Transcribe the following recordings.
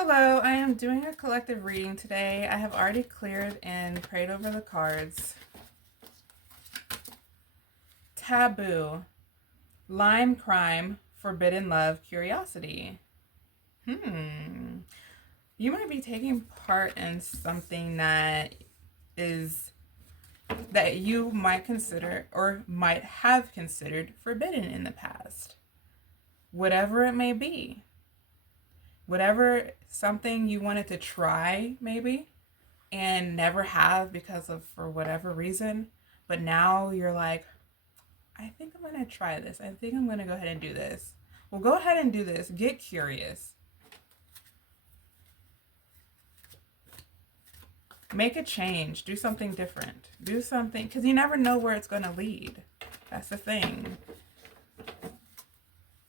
Hello, I am doing a collective reading today. I have already cleared and prayed over the cards. Taboo, lime crime, forbidden love, curiosity. You might be taking part in something is that you might consider or might have considered forbidden in the past. Whatever it may be. Whatever something you wanted to try, maybe, and never have because of for whatever reason, but now you're like, I think I'm going to try this. I think I'm going to go ahead and do this. Well, go ahead and do this. Get curious. Make a change. Do something different. Do something, because you never know where it's going to lead. That's the thing.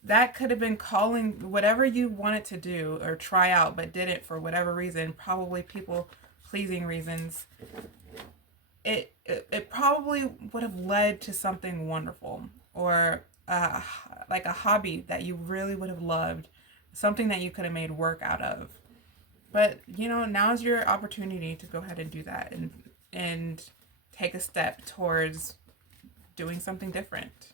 That could have been calling whatever you wanted to do or try out, but didn't for whatever reason, probably people pleasing reasons. It probably would have led to something wonderful, or like a hobby that you really would have loved, something that you could have made work out of. But now's your opportunity to go ahead and do that and take a step towards doing something different.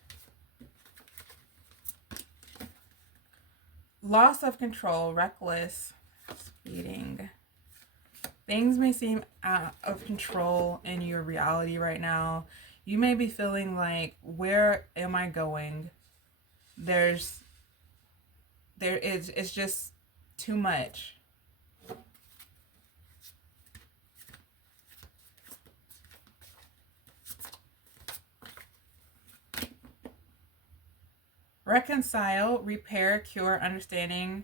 Loss of control, reckless, speeding. Things may seem out of control in your reality right now. You may be feeling like, where am I going? It's just too much. Reconcile, repair, cure, understanding,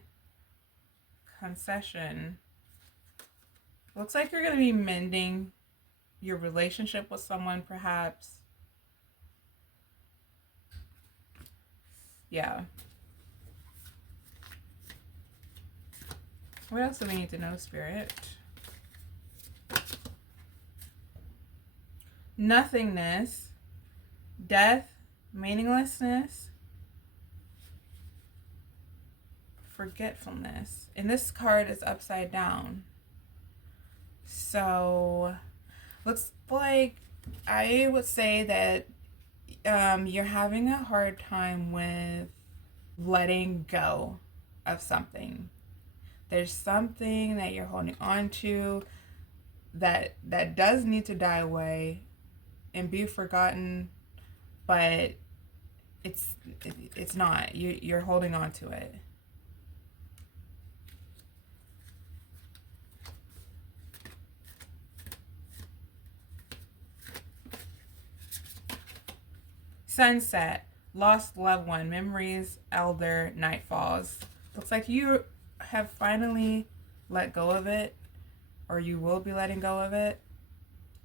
concession. Looks like you're going to be mending your relationship with someone, perhaps. Yeah. What else do we need to know, Spirit? Nothingness, death, meaninglessness, forgetfulness. And this card is upside down. So, looks like I would say that you're having a hard time with letting go of something. There's something that you're holding on to that does need to die away and be forgotten, but it's not. You're holding on to it. Sunset, lost loved one, memories, elder, night falls. Looks like you have finally let go of it, or you will be letting go of it.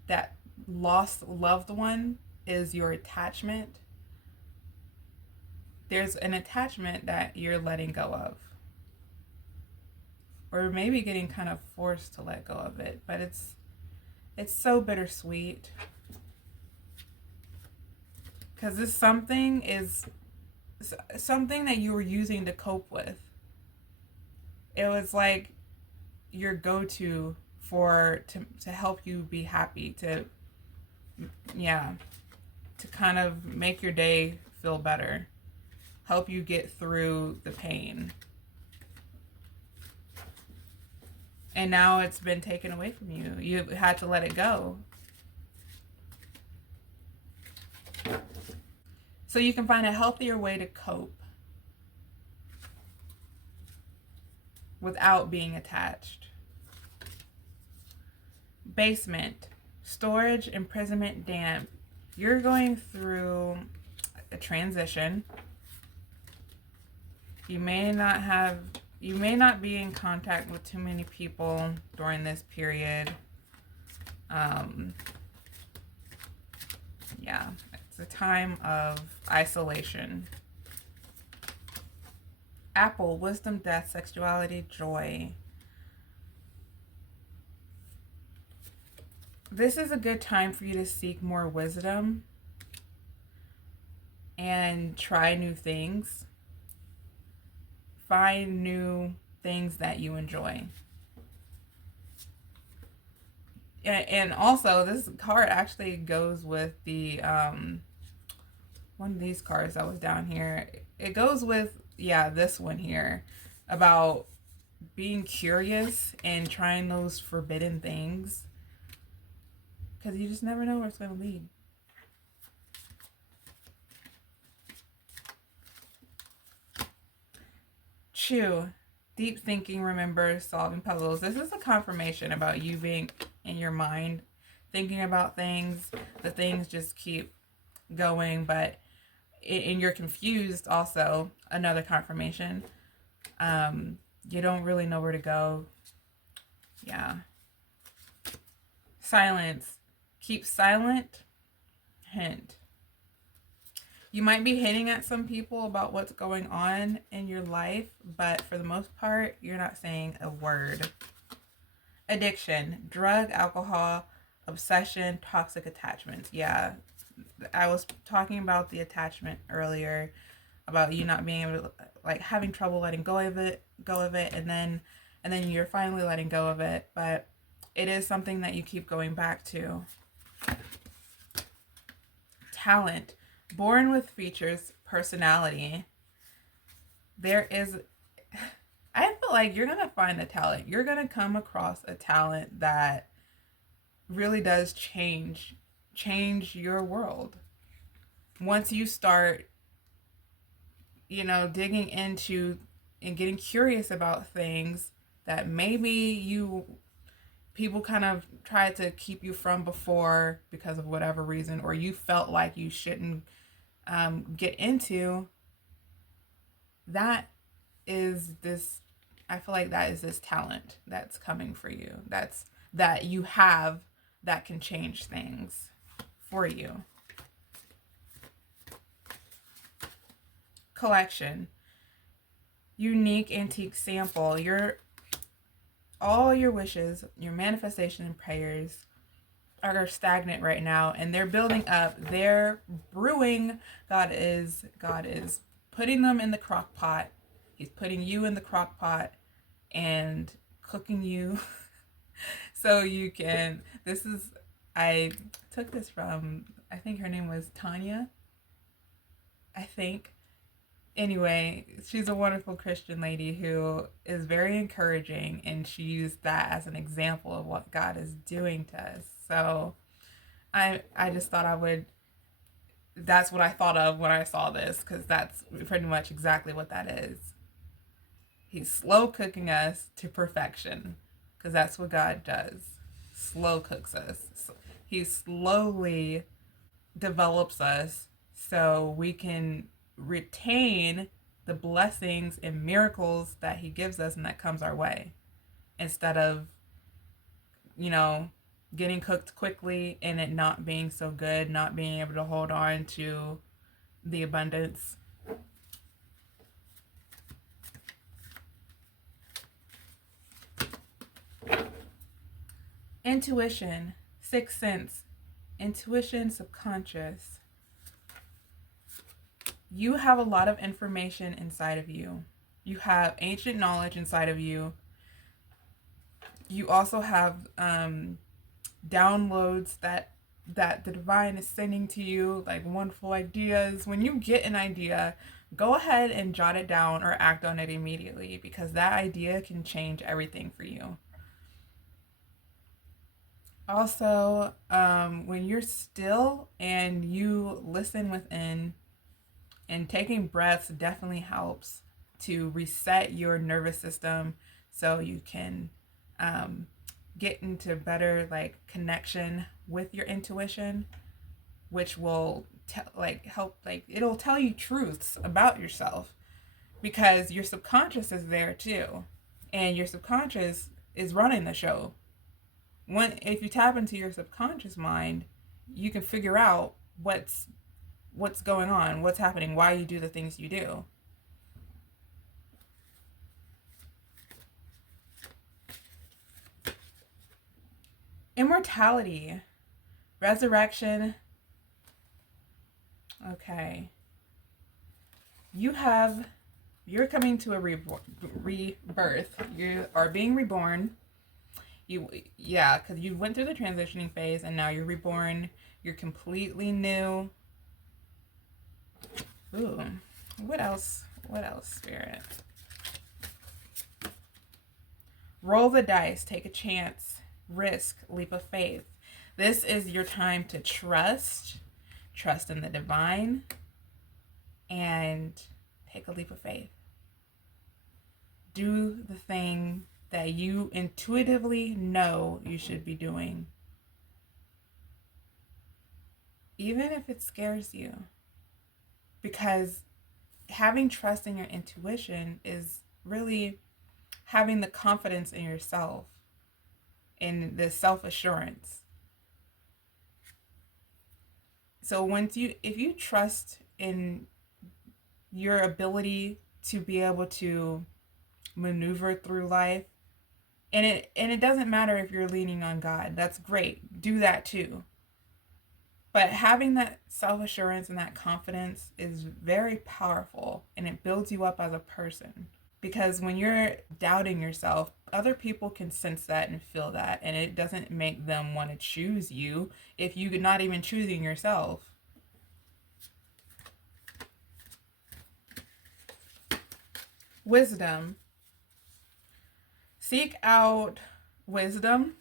That lost loved one is your attachment. There's an attachment that you're letting go of, or maybe getting kind of forced to let go of it, but it's so bittersweet, because this something is something that you were using to cope with. It was like your go-to to help you be happy, to kind of make your day feel better, help you get through the pain. And now it's been taken away from you. You had to let it go. So you can find a healthier way to cope without being attached. Basement, storage, imprisonment, damp. You're going through a transition. You may not be in contact with too many people during this period. It's a time of isolation. Apple, wisdom, death, sexuality, joy. This is a good time for you to seek more wisdom and try new things. Find new things that you enjoy. And also, this card actually goes with the one of these cards that was down here. It goes with, yeah, this one here, about being curious and trying those forbidden things, because you just never know where it's going to lead. Chew. Deep thinking, remember, solving puzzles. This is a confirmation about you being in your mind, thinking about things. The things just keep going, but and you're confused also. Another confirmation. You don't really know where to go. Yeah. Silence. Keep silent. Hint. You might be hinting at some people about what's going on in your life, but for the most part, you're not saying a word. Addiction. Drug, alcohol, obsession, toxic attachments. Yeah. I was talking about the attachment earlier, about you not being able to, like, having trouble letting go of it, and then you're finally letting go of it, but it is something that you keep going back to. Talent. Born with features, personality. There is, I feel like you're going to find a talent. You're going to come across a talent that really does change your world. Once you start, digging into and getting curious about things that maybe people kind of tried to keep you from before because of whatever reason, or you felt like you shouldn't get into, that is this, I feel like that is this talent that's coming for you, that you have, that can change things for you. Collection. Unique antique sample. All your wishes, your manifestation and prayers are stagnant right now, and they're building up. They're brewing. God is putting them in the crock pot. He's putting you in the crock pot and cooking you so you can, I took this from, I think her name was Tanya, I think. Anyway, she's a wonderful Christian lady who is very encouraging, and she used that as an example of what God is doing to us. So I just thought that's what I thought of when I saw this, because that's pretty much exactly what that is. He's slow cooking us to perfection, because that's what God does. Slow cooks us. He slowly develops us so we can retain the blessings and miracles that he gives us and that comes our way, instead of getting cooked quickly and it not being so good, not being able to hold on to the abundance. Intuition, sixth sense, intuition, subconscious. You have a lot of information inside of you. You have ancient knowledge inside of you. You also have downloads that the divine is sending to you, like wonderful ideas. When you get an idea, go ahead and jot it down or act on it immediately, because that idea can change everything for you. Also, when you're still and you listen within, and taking breaths definitely helps to reset your nervous system so you can get into better connection with your intuition, which will help, it'll tell you truths about yourself, because your subconscious is there too, and your subconscious is running the show. If you tap into your subconscious mind, you can figure out what's going on, what's happening, why you do the things you do. Immortality, resurrection. Okay. You have you're coming to a rebirth. You are being reborn. Yeah, because you went through the transitioning phase and now you're reborn. You're completely new. Ooh, what else? What else, Spirit? Roll the dice, take a chance, risk, leap of faith. This is your time to trust in the divine, and take a leap of faith. Do the thing that you intuitively know you should be doing, even if it scares you. Because having trust in your intuition is really having the confidence in yourself and the self-assurance. So if you trust in your ability to be able to maneuver through life, and it doesn't matter if you're leaning on God, that's great. Do that too. But having that self-assurance and that confidence is very powerful, and it builds you up as a person. Because when you're doubting yourself, other people can sense that and feel that, and it doesn't make them want to choose you if you're not even choosing yourself. Wisdom. Seek out wisdom.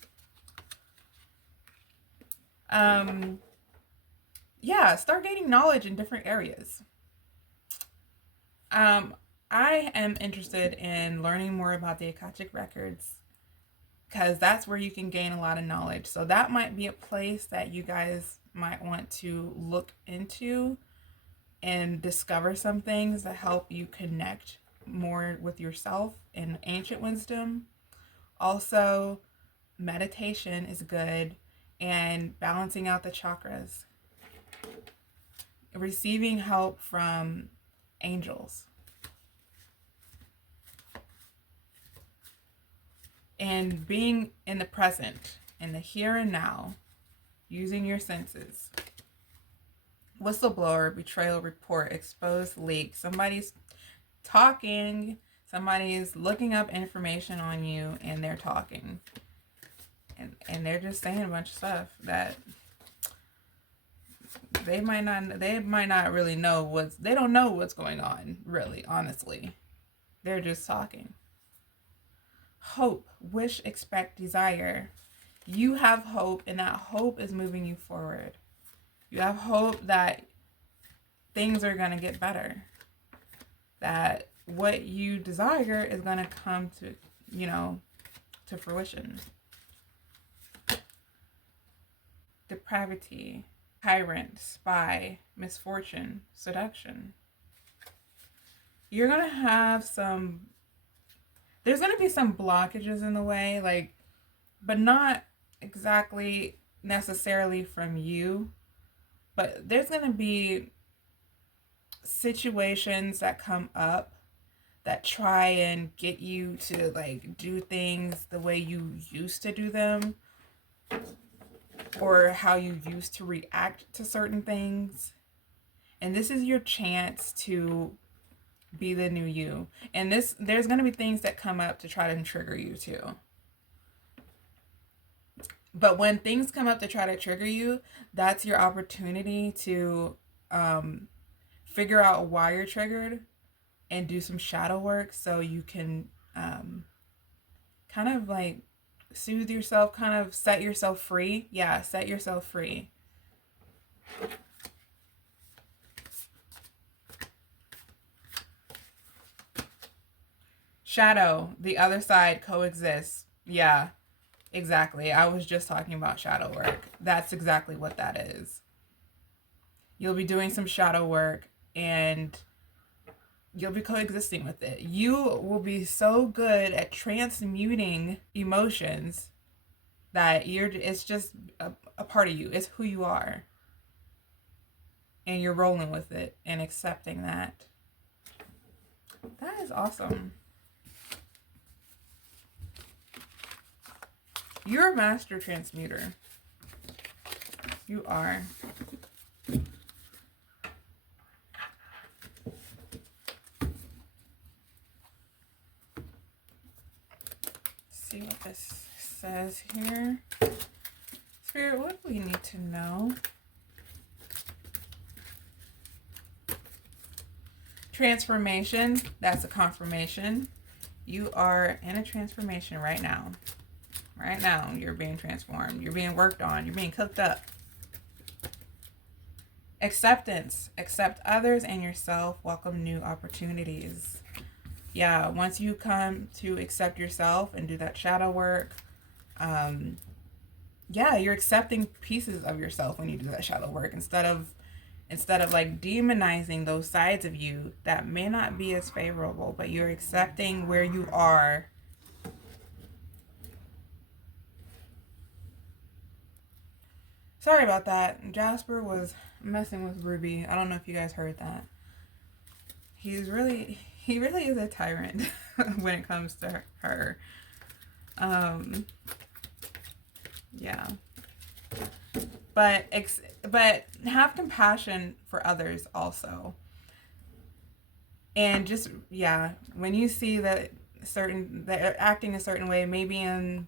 Start gaining knowledge in different areas. I am interested in learning more about the Akashic Records, because that's where you can gain a lot of knowledge. So that might be a place that you guys might want to look into and discover some things that help you connect more with yourself and ancient wisdom. Also, meditation is good, and balancing out the chakras. Receiving help from angels. And being in the present, in the here and now, using your senses. Whistleblower, betrayal, report, exposed, leak. Somebody's talking, somebody's looking up information on you, and they're talking. And they're just saying a bunch of stuff that they might not really know they don't know what's going on, really, honestly. They're just talking. Hope, wish, expect, desire. You have hope, and that hope is moving you forward. You have hope that things are going to get better. That what you desire is going to come to fruition. Depravity, tyrant, spy, misfortune, seduction. You're going to have there's going to be some blockages in the way, but not exactly necessarily from you, but there's going to be situations that come up that try and get you to do things the way you used to do them, or how you used to react to certain things. And this is your chance to be the new you. And there's going to be things that come up to try to trigger you too. But when things come up to try to trigger you, that's your opportunity to figure out why you're triggered and do some shadow work, so you can kind of soothe yourself, kind of set yourself free. Yeah, set yourself free. Shadow, the other side coexists. Yeah, exactly. I was just talking about shadow work. That's exactly what that is. You'll be doing some shadow work, and you'll be coexisting with it. You will be so good at transmuting emotions that it's just a part of you. It's who you are. And you're rolling with it and accepting that. That is awesome. You're a master transmuter. You are. see what this says here. Spirit, what do we need to know? Transformation, that's a confirmation. You are in a transformation right now. Right now, you're being transformed. You're being worked on. You're being cooked up. Acceptance. Accept others and yourself. Welcome new opportunities. Yeah, once you come to accept yourself and do that shadow work, yeah, you're accepting pieces of yourself when you do that shadow work instead of like demonizing those sides of you that may not be as favorable, but you're accepting where you are. Sorry about that. Jasper was messing with Ruby. I don't know if you guys heard that. He really is a tyrant when it comes to her. Yeah. But have compassion for others also. And just, yeah, when you see that they're acting a certain way, maybe in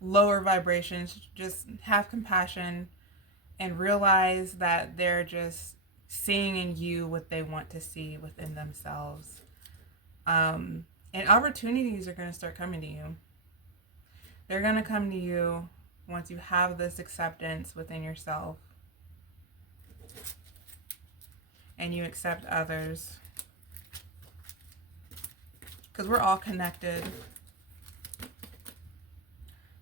lower vibrations, just have compassion and realize that they're just seeing in you what they want to see within themselves. And opportunities are going to start coming to you. They're going to come to you once you have this acceptance within yourself and you accept others. Because we're all connected.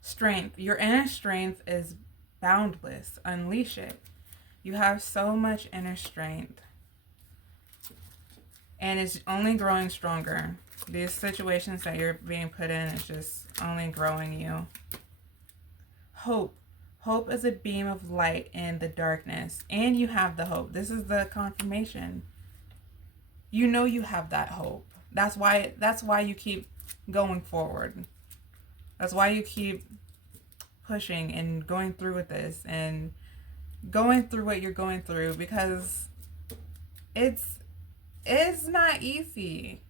Strength. Your inner strength is boundless. Unleash it. You have so much inner strength. And it's only growing stronger. These situations that you're being put in is just only growing you. Hope. Hope is a beam of light in the darkness. And you have the hope. This is the confirmation. You know you have that hope. That's why you keep going forward. That's why you keep pushing and going through with this and going through what you're going through, because it's not easy.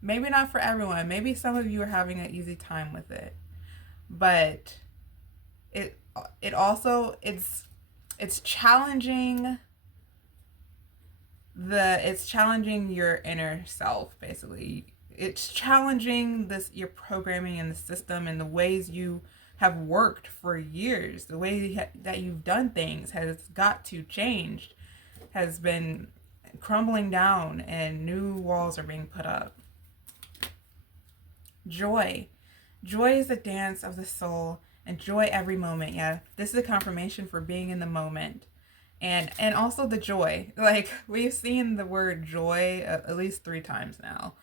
Maybe not for everyone. Maybe some of you are having an easy time with it. But it also it's challenging it's challenging your inner self, basically. It's challenging your programming and the system and the ways you have worked for years. The way that you've done things has got to change, has been crumbling down, and new walls are being put up. Joy. Joy is the dance of the soul. Enjoy every moment. Yeah, this is a confirmation for being in the moment. And also the joy. Like, we've seen the word joy at least 3 times now.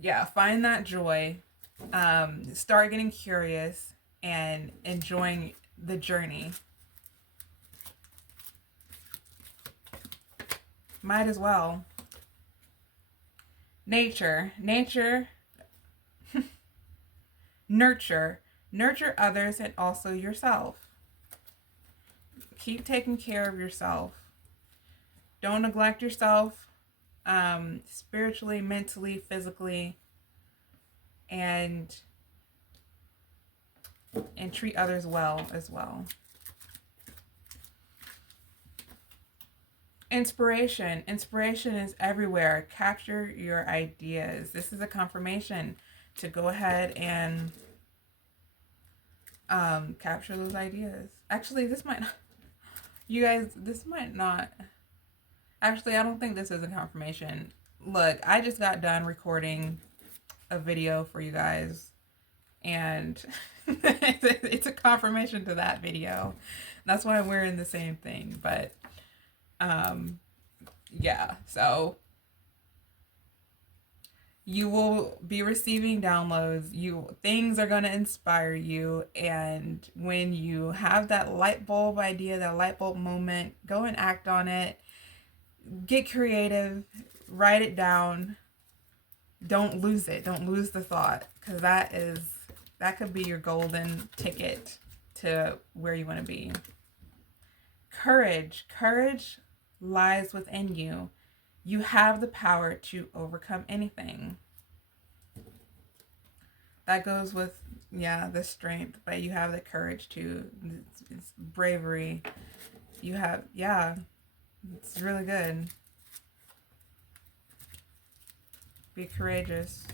Yeah, find that joy. Start getting curious and enjoying the journey. Might as well. Nature. Nurture. Nurture others and also yourself. Keep taking care of yourself. Don't neglect yourself, spiritually, mentally, physically, and treat others well as well. Inspiration. Inspiration is everywhere. Capture your ideas. This is a confirmation to go ahead and capture those ideas. Actually, this might not, you guys, this might not, actually, I don't think this is a confirmation. Look, I just got done recording a video for you guys, and it's a confirmation to that video. That's why I'm wearing the same thing. But yeah, so you will be receiving downloads. Things are going to inspire you, and when you have that light bulb idea, that light bulb moment, go and act on it. Get creative, write it down. Don't lose it. Don't lose the thought, because that could be your golden ticket to where you want to be. Courage. Courage lies within you. You have the power to overcome anything. That goes with, yeah, the strength, but you have the courage to. It's bravery. You have, yeah, it's really good. Be courageous.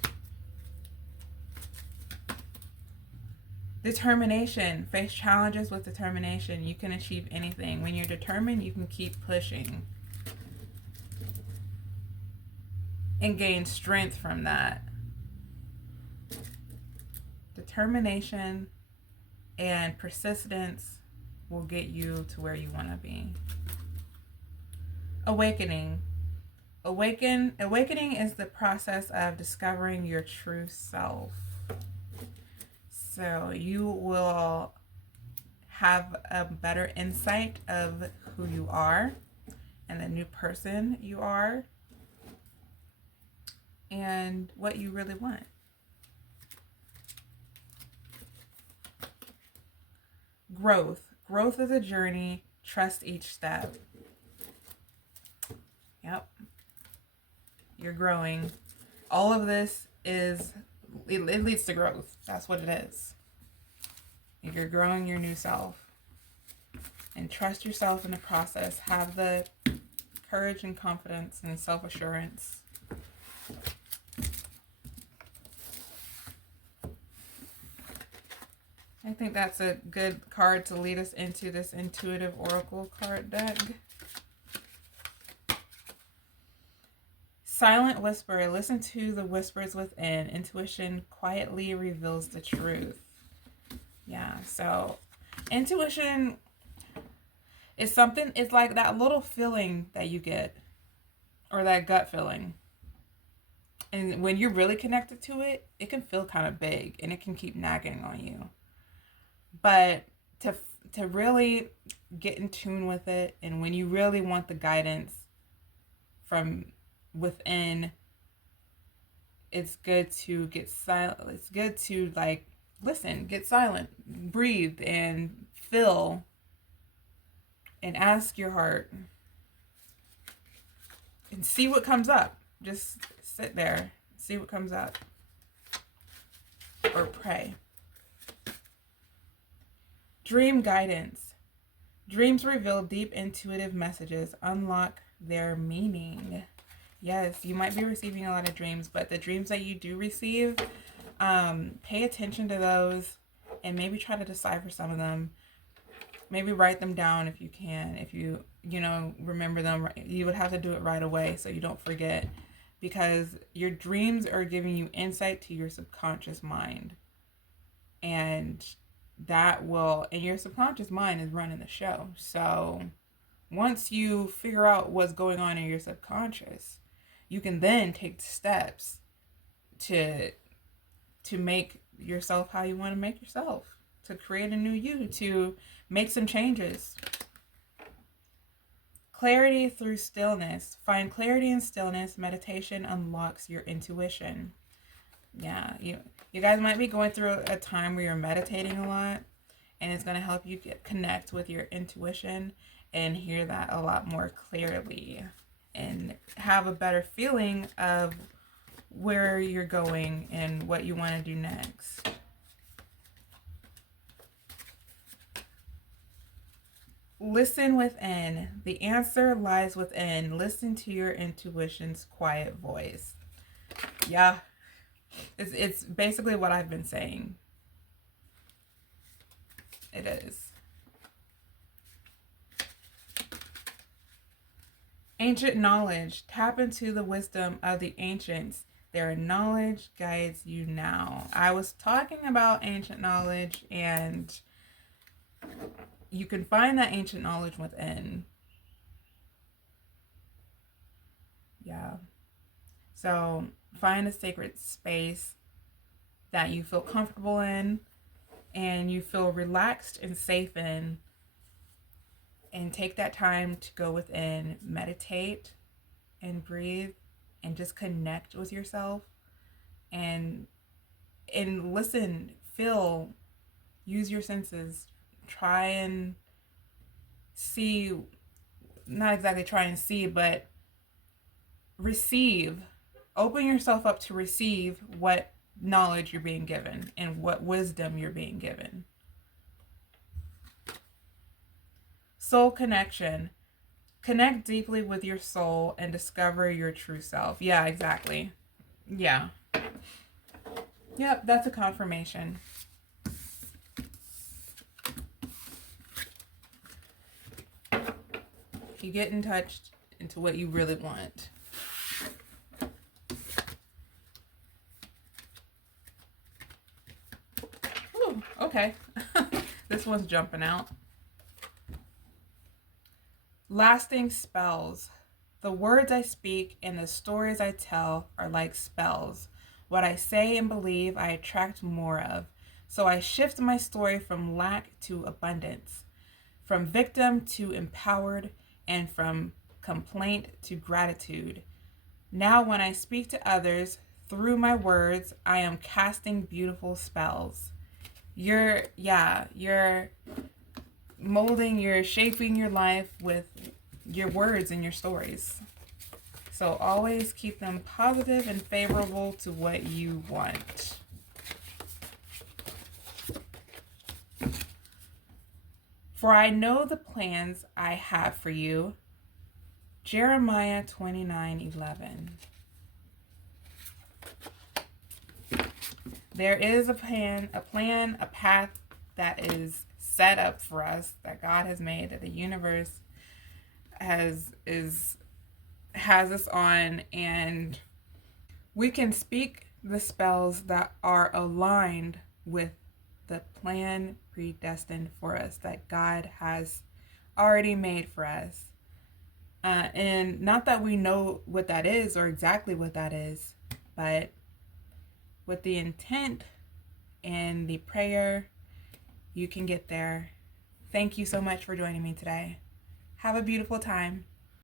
Determination. Face challenges with determination. You can achieve anything. When you're determined, you can keep pushing and gain strength from that. Determination and persistence will get you to where you want to be. Awakening. Awakening is the process of discovering your true self. So you will have a better insight of who you are and the new person you are and what you really want. Growth is a journey. Trust each step. Yep. You're growing. All of this it leads to growth. That's what it is. You're growing your new self. And trust yourself in the process. Have the courage and confidence and self-assurance. I think that's a good card to lead us into this intuitive oracle card deck. Silent whisper. Listen to the whispers within. Intuition quietly reveals the truth. Yeah, so intuition is something, it's like that little feeling that you get, or that gut feeling. And when you're really connected to it, it can feel kind of big and it can keep nagging on you. But to really get in tune with it, and when you really want the guidance from within, it's good to get silent. It's good to like listen, get silent, breathe, and feel, and ask your heart, and see what comes up. Just sit there, see what comes up, or pray. Dream guidance. Dreams reveal deep intuitive messages, unlock their meaning. Yes, you might be receiving a lot of dreams, but the dreams that you do receive, pay attention to those and maybe try to decipher some of them. Maybe write them down if you can. If you remember them, you would have to do it right away so you don't forget, because your dreams are giving you insight to your subconscious mind. And your subconscious mind is running the show. So once you figure out what's going on in your subconscious, you can then take steps to make yourself how you want to make yourself, to create a new you, to make some changes. Clarity through stillness. Find clarity in stillness. Meditation unlocks your intuition. Yeah, you guys might be going through a time where you're meditating a lot, and it's going to help you connect with your intuition and hear that a lot more clearly and have a better feeling of where you're going and what you want to do next. Listen within. The answer lies within. Listen to your intuition's quiet voice. Yeah, it's basically what I've been saying. It is. Ancient knowledge. Tap into the wisdom of the ancients. Their knowledge guides you now. I was talking about ancient knowledge, and you can find that ancient knowledge within. Yeah. So find a sacred space that you feel comfortable in and you feel relaxed and safe in, and take that time to go within, meditate and breathe and just connect with yourself and listen, feel, use your senses. Try and see, not exactly try and see, but receive. Open yourself up to receive what knowledge you're being given and what wisdom you're being given. Soul connection. Connect deeply with your soul and discover your true self. Yeah, exactly. Yeah. Yep, that's a confirmation. You get in touch into what you really want. Ooh, okay. This one's jumping out. Lasting spells. The words I speak and the stories I tell are like spells. What I say and believe, I attract more of. So I shift my story from lack to abundance, from victim to empowered, and from complaint to gratitude. Now, when I speak to others through my words, I am casting beautiful spells. You're molding, you're shaping your life with your words and your stories. So always keep them positive and favorable to what you want. For I know the plans I have for you. Jeremiah 29:11. There is a plan, a path that is set up for us, that God has made, that the universe has us on, and we can speak the spells that are aligned with the plan predestined for us, that God has already made for us. And not that we know what that is or exactly what that is, but with the intent and the prayer, you can get there. Thank you so much for joining me today. Have a beautiful time.